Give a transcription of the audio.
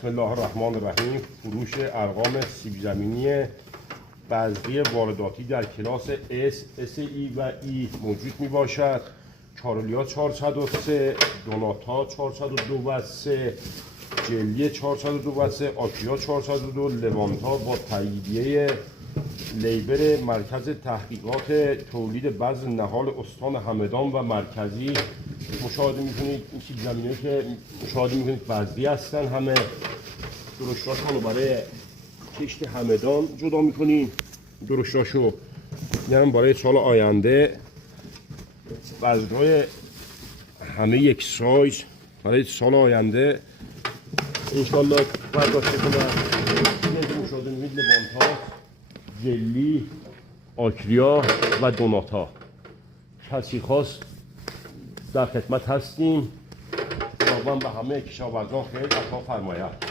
بسم الله الرحمن الرحیم. فروش ارقام سیب زمینی بذری وارداتی در کلاس S, SE و E موجود می باشد. چارولیا 403، دوناتا 402 و 3، جلیه 402 و 3، آکیا 402، لوانتا با تاییدیه لیبر مرکز تحقیقات تولید بذر نهال استان همدان و مرکزی. مشاهده میکنید این سیب زمینی که مشاهده میکنید بذری هستن. همه درشتاشون رو برای کشت همدان جدا میکنیم. درشتاشو یعنی برای سال آینده بذرهای همه یک سایز برای سال آینده انشالله برداشته کنم. این مشاهده میکنید لوانتا، جلی، آکریا و دوناتا. کسی خواست در خدمت هستیم. خداوند به همه کشاورزان خیر عطا فرماید.